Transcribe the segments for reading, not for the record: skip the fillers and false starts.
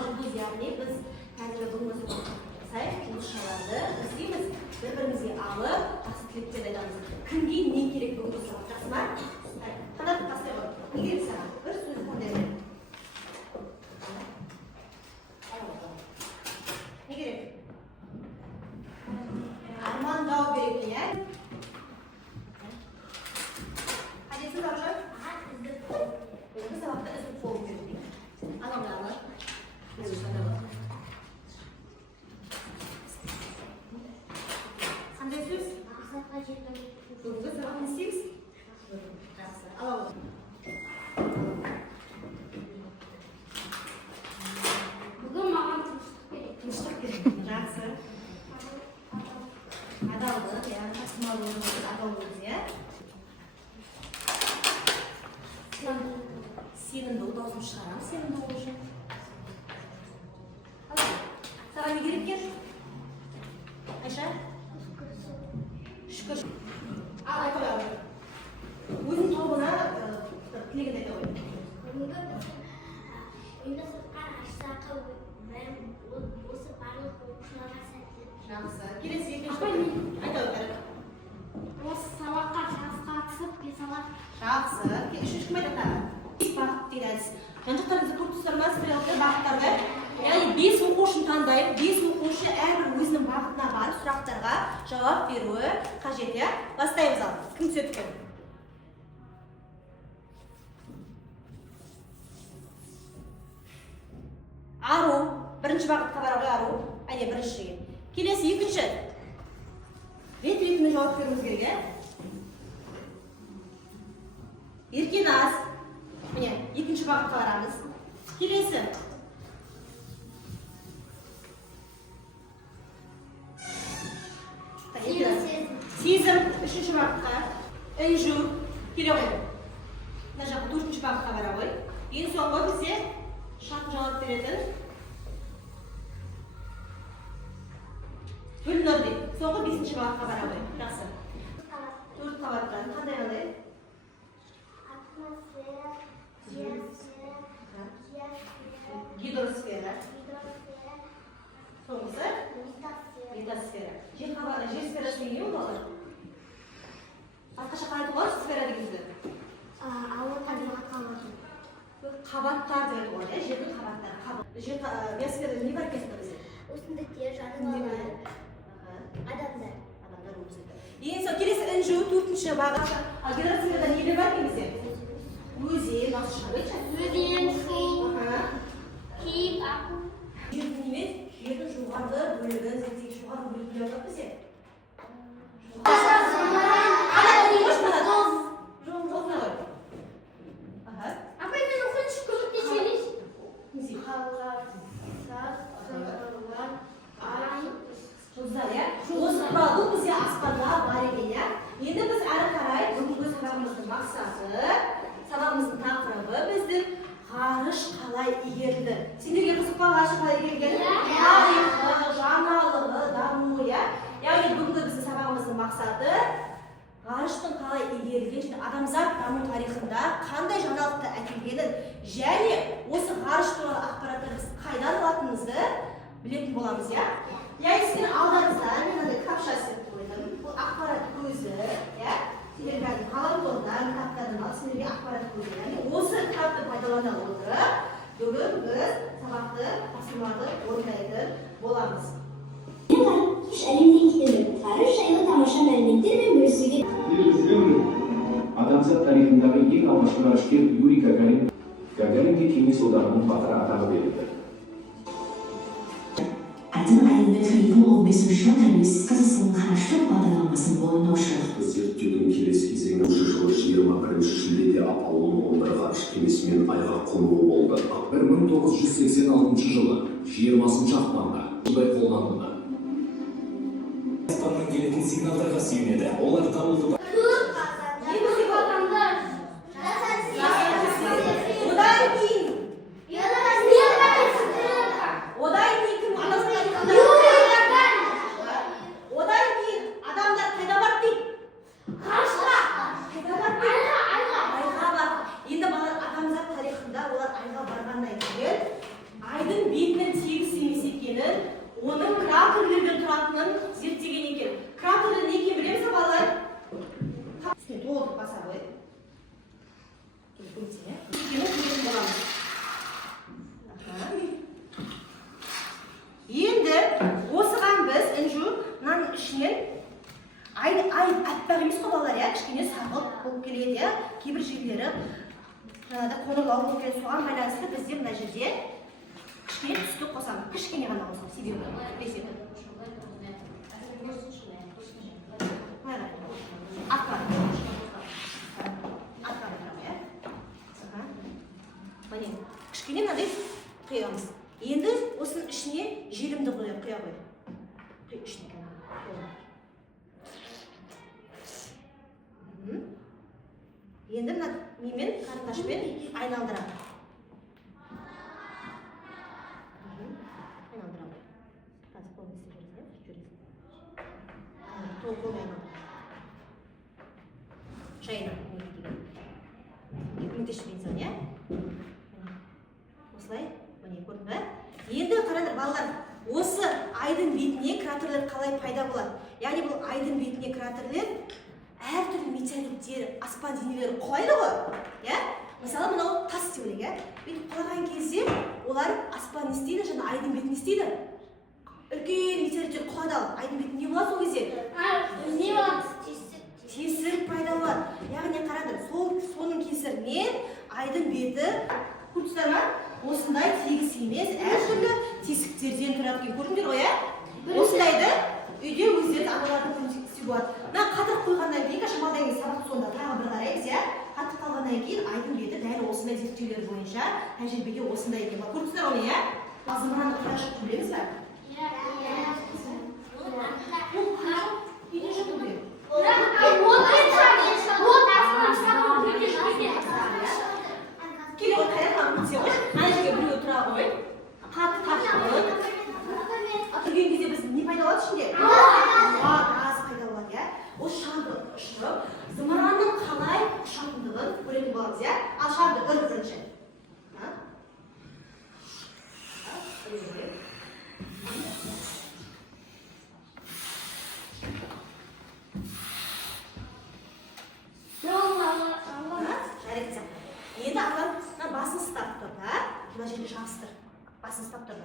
жұлдыз, яғни біз қазір бүгінгі сай жұмысшыларды істейміз, бір-бірімізге алып, жақсы тілектерді айтамыз. Кімге не керек бүгінгі сабақ, жақсы ма? Қанат тастай ғой. Не керек саған? Бір сөз қандай ма? Не керек? Армандау керек, иә? Қадесің Раушан? Бүгінгі сабақта үздік болу керек дейді. Адамдарды қандай сөз? Бүгінгі сабақ не істейміз? Жақсы, ала отыр. Бүгін маған тыныштық керек. Тыныштық керек. Жақсы. Адалдық, иә, тасымалдық, адалдық, иә. Сенімді дауысын шығарамын, сенімді болу үшін. Саған не керек екен? Айша? Шүкір. Ал, айта қой. Өзің тобына тілегін айта қой. Бүгінгі ұйымдастырылған ашсақы мен осы барлық оқушыларға сәтті. Жақсы. Келесі екінші Апай, айта қой. осы сабаққа қатысып, бесалар. Жақсы. Үшінші кім айтады? Бағыт деген әдіс. Жан-жақтарыңызды көріп тұрсыздар ма? Сіздерге бағыттарды. Яғни 5 оқушыны таңдайып, 5 оқушы әрбір өзінің бағытына барып сұрақтарға жауап беруі қажет, иә? Бастаймыз ал. Кім түседі екен? Ару. Бірінші бағытқа бара ғой, Ару. Әне, біріншіге. Келесі екінші. Рет-ретіне жауап беруіміз керек, иә? Еркеназ. Міне, екінші бағытқа барамыз. Келесі. Сезім, үшінші бағытқа. Інжу. Келе ғой. Мына жаққа төртінші бағытқа бара ғой. Ең соңғы бізде шартты жауап беретін Гүлнұрдей. Соңғы бесінші бағытқа бара ғой. Жақсы. Төрт қабаттан. Қандай? Атмосфера, геосфера, Гидросфера. Соңғысы? Метасфера. Жер сферасы не болады? Басқаша қалай айтуға сфера деген сөз? Қабаттар деп айтуға, иә? Жердің қабаттары. Биосферада не бар екен бізде? өсімдіктер, жануарлар, адамдар. Адамдар өмірсінде. Ең соң келесі інжу, төртінші бағыт. Гидросферада не бар екен бізде? Өзен, осы шығарайықшы. Өзен, су, киім, ақу. Жердің емес, жердің жоғарғы бөлігін, жоғарғы бөлігін біліп бізде? Апай, мен оқиыншы көмекте сөйлейсіз. Жұлдыздар, иә? Осы туралы бізде аспанда бар екен, иә? Енді біз әрі қарай бүгінгі сабағымыздың мақсаты, сабағымыздың тақырыбы біздің ғарыш қалай игерілді. Сендерге қызық па ғарыш қалай игерілген? Тарихы, жаңалығы, дамуы, иә? Яғни бүгінгі біздің сабағымыздың мақсаты ғарыштың қалай игерілген және адамзат даму тарихында қандай жаңалықты әкелгенін және осы ғарыш туралы ақпаратты біз қайдан алатынымызды білетін боламыз, иә? Яғни сіздер алдарыңызда мынандай кітапша істеп қойдым. Бұл ақпарат көзі, иә? Сендер қазір ғаламтордан, кітаптардан алып, сендерге ақпарат көзі. Яғни осы кітапты пайдалана отырып, бүгін біз сабақты тапсырманы орындайтын боламыз. Әлемден кетеді. Ғарыш жайлы тамаша мәліметтермен бөлісуге. Адамзат тарихындағы ең алғашқы ғарышкер Юрий Гагаринге Кеңес одағының батыры атағы берілді. Атын айында 2015 жылы тәуелсіз Қазақстанның ғарыштық бағдарламасын орындаушы. Зерттеудің келесі кезеңі жылы 21 шілдеде Аполлон 11 ғарыш кемесімен айға қонуы болды. 1986 жылы 20 ақпанда бұлдай қолданылды. Аспаннан келетін сигналдарға сүйенеді. Олар табылды. Енді балалар адамзат тарихында олар айға барғаннан кейін айдың беті ішінен ай аппақ емес қой балалар, иә, кішкене сағып болып келеді, иә, кейбір жерлері жаңағыдай қоңырлау болып келеді, соған байланысты бізде мына жерде кішкене түсті қосамыз, кішкене ғана қосамыз, себебі кішкене мынандай құямыз. Енді осының ішіне желімді құя қой. Енді мына немен, қарындашпен айналдырамын. Айналдырамын. Қазір қолын істеп жүресің. Толық қолын айналдырамын. Шайына. Көмектеспейсің, иә? Осылай, міне көрдің бе? Енді қараңдар балалар, осы айдың бетіне кратерлер қалай пайда болады? Яғни бұл айдың бетіне кратерлер әртүрлі метеориттер, аспан денелері құлайды ғой, иә? Мысалы, мынау тас деп ойлайық, иә? Бүйтіп құлаған кезде олар аспан не істейді, және айдың бетін не істейді? Үлкен метеориттер құлады ал, айдың бетін не болады сол кезде? Не болады? Тесік пайда болады. Яғни қараңдар, соның кесірінен айдың беті көрдіңіздер ме? Осындай тегіс емес, әртүрлі тесіктерден тұрады екен. Көрдіңдер ғой, иә? Осындайды үйде өздеріңіз апалардың көмектесуге болады. Мына қатып қойғаннан кейін, шамалдан кейін сабақ сонда тағы бір қараймыз, иә? Қатып қалғаннан кейін айдың беті дәл осындай зерттеулер бойынша тәжірибеге осындай екен. Көрдіңіздер оны, иә? Зымыранды құрашық білеміз бе? Келе ғой, қайран өтсе ғой, ана жерге біреу тұра ғой, қатып тұрген кезде біз не пайда болады ішінде? Газ пайда болады, иә? Осы шаңды ұшырып, зымыранның қалай ұшатындығын көретін боламыз, иә? Ал шаңды бірінші. Енді ағам басын ұстап тұр, мына жерде жабыстыр. Басын ұстап тұр,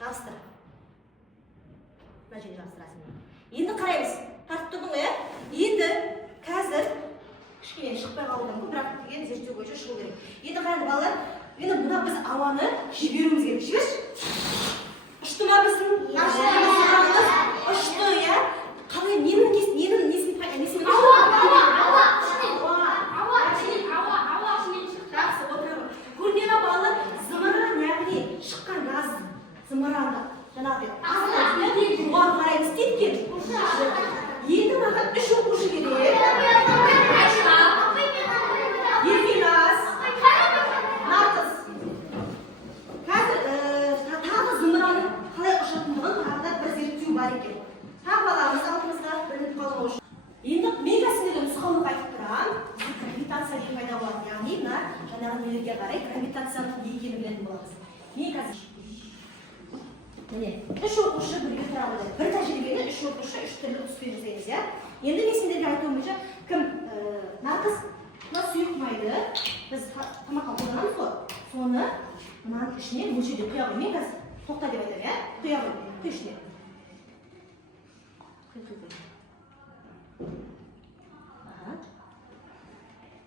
жабыстыр. Мына жерде жабыстырасың. Енді қараймыз, тартып тұрдың ғой, енді қазір кішкене шықпай қалудан көп, бірақ деген зерттеу бойынша шығу керек. Енді қараңыз балалар, енді мына біз ауаны жіберуіміз керек. Жіберші. Ұшты ма біздің? Ұшты, иә? Қалай, несімен көрдегі балалар зымыран, яғни шыққан газ зымыранды жаңағыдай оған қарай істейді екен. Енді маған үш оқушы керек. Еркеназ, Нарқыз. Қазір тағы зымыранның қалай ұшатындығын тағы бір зерттеу бар екен. Тағы баламыз алдымызда білініп қалу үшін. Енді мен қазірдегі нұсқаулық айтып тұрам, гравитация деген пайда болады. Яғни мына жаңағы нелерге қарай гравитацияның не екенін білетін боламыз. Мен қазір міне үш оқушы бірге тұра қойды. Бір тәжірибені үш оқушы үш түрлі түспен жасаймыз, иә? Енді мен сендерге айтуым бойынша кім? Нарқыз, мына сұйық майды біз тамаққа қолданамыз ғой. Соны мынаның ішіне мөлшерде құя қой. Мен қазір тоқта деп айтамын, иә? Құя қой, құй ішіне.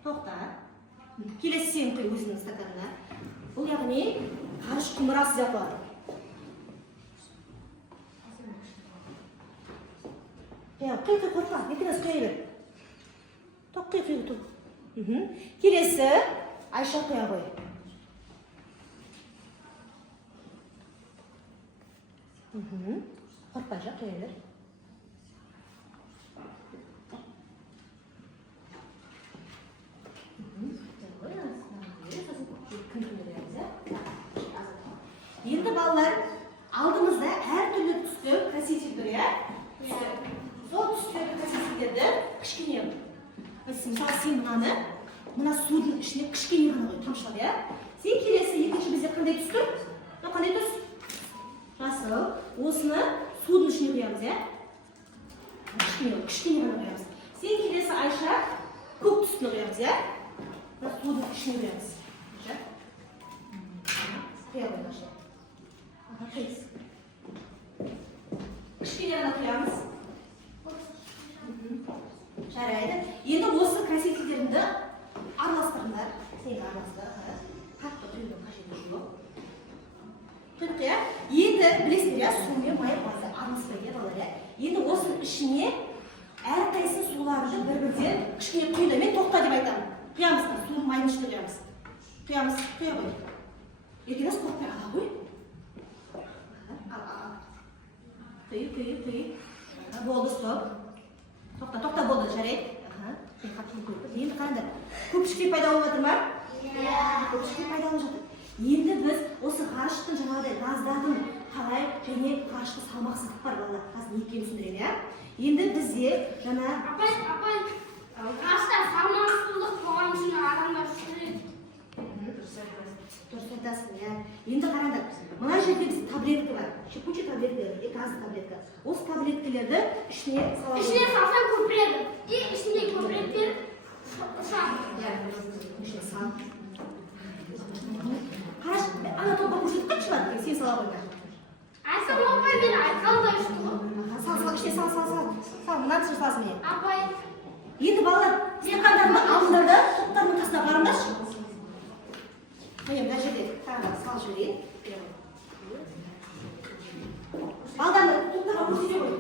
Тоқта. Келесі сен құй өзіңнің стаканына. Бұл яғни қарыш құмырасы деп аталады. Құй қорқма, екініз құя бер. Тоқ құй тұр. Келесі Айша құя қой. Қорқпай жа құя бер. Енді балалар, алдымызда әртүрлі түсті краситель тұр, иә? Сол түстерді красительдерді кішкене, мысалы сен мына судың ішіне кішкене ғана қой, тамшылап, иә? Сен келесі екінші бізде қандай түс тұр? Қандай түс? Жасыл. Осыны судың ішіне құямыз, иә? Кішкене ғана құямыз. Сен келесі Айша көк түстіні құямыз, иә? Судың ішіне құямыз. Құя қойды Айша. Кішкене ғана құямыз. ya сумен май араласпайды балалар ya. Енді осының ішіне әрқайсысы суларды бір-бірден кішкене құйды. Мен тоқта деп айтамын. Құямыз, суын майын ішіне құямыз. Құямыз, құя қой. Еркеназ қорқпай ала қой. Құй. Болды, стоп. Тоқта болды, жарайды. Енді қандай? Көпшікте пайда болып жатыр ма? Көпшікте пайда болып жатыр. Енді біз осы ғарыштың жаңағыдай газдардың қалай және ғарышқа салмақсыздық бар балалар. Қазір не екенін түсіндірейін, иә? Енді бізде жаңа Апай, ғарышта салмақсыздық болған үшін адамдар жүреді. Дұрыс айтасың, иә. Енді қараңдар, мына жерде біз таблетка бар. Шипучий таблеткалар, газды таблетка. Осы таблеткаларды ішіне саламыз. Ішіне салсаң көпіреді. Ішінде көпіреттер ұшады. Ішіне сал. Қараш, ана тобы көрсетіп қайтшы бар, сен сала қойма. Айтсам опай мен айтқан да ішті ғой. Сал, ішіне сал. Сал, мынаны саласың мен. Апай. Енді балалар, стақандарды алыңдар да, топтардың қасына барыңдаршы. Міне, мына жерде тағы сал жіберейін. Балдарды топтарға көрсете қой.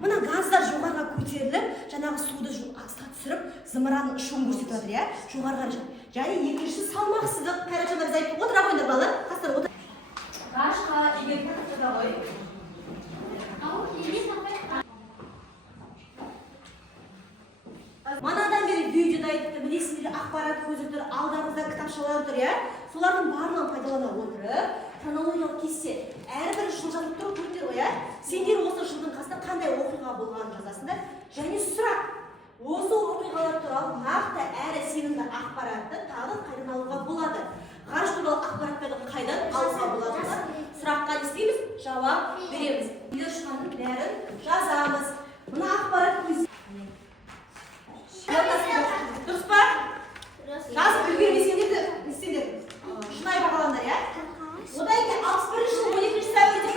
Мына газдар жоғарыға көтеріліп, жаңағы суды астқа түсіріп, зымыранның ұшуын көрсетіп жатыр, иә? Жоғарыға және екіншісі салмақсыздық. Қайратжандар біз айтып отыра қойыңдар балалар. Қастар отыр. Ғарышқа жіберіп тақырда қой. Манадан бері видеода айтты, білесіңдер, ақпарат көзі тұр, алдарыңызда кітапшалар тұр, иә? Солардың барлығын пайдалана отырып, хронологиялық кесте әрбір жыл жазып тұрып көрдіңдер ғой, иә? Сендер осы жылдың қасында қандай оқиға болғанын жазасыңдар. және сұрақ. Осы оқиғалар туралы нақты әрі сенімді ақпаратты тағы қайдан алуға болады. Ғарыш туралы ақпараттарды қайдан алуға болады? Сұраққа не істейміз? Жауап береміз. Үйлер ұшқанның бәрін жазамыз. Мына ақпарат дұрыс па? Жазып үлгермесеңдер де істеңдер. Шынайы бағалаңдар, иә? Одан кейін 61 жыл 12 сәуірде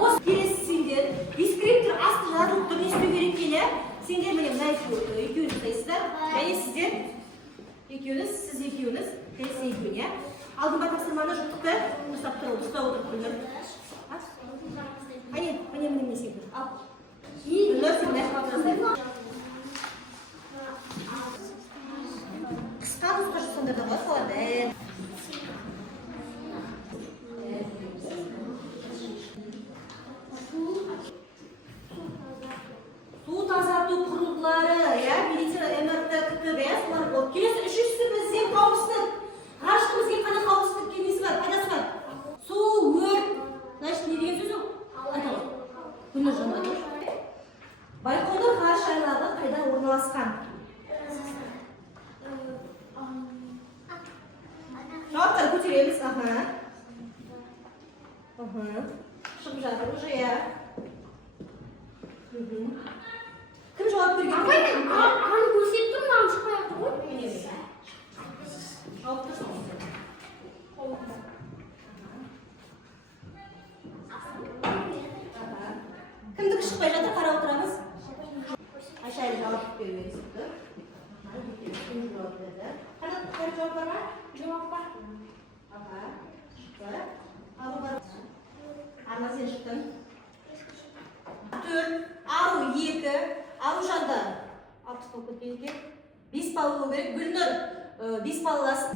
осы келесі сендер дискриптор асты жазылып тұр, не істеу керек екен, сендер міне мына екеуіңіз жасайсыздар, және сіздер екеуіңіз, сіз екеуіңіз, келесі екеуің, алдын бар тапсырманы жұқтықты ұстап отырып күлдір. Міне секунд. Ал. Күлдір, сен нәрсіп жасайсың. Қысқа жасаңдар да болады. Су тазарту құрылғылары, медицина, МРТ, КТБ, солар болып. Келесі үшіншісі бізден қауіпсіздік. Ғарыштың бізге қандай қауіпсіздік кемесі бар, пайдасы бар. Су, өрт. Значит, не деген сөз ол? Күні жамады. Байқоңыр ғарыш айлағы қайда орналасқан? Жауаптар көтереміз. Шығып жатыр уже, иә. Кім жауап берген? Апай, аны көрсеттім, маған шықпай жатыр ғой. Жауап тұрсын. Кімдікі шықпай жатыр, қарап отырамыз. Айшайы жауап беруге есіпті. Кім жауап берді? Қайда жауап бар ма? Жауап бар. Шықты. Ару бар. Арна сен шықтың. 4, Ару 2, Ару жанды 60 болып кеткен екен. 5 балл болу керек. Гүлнұр 5 балл аласың.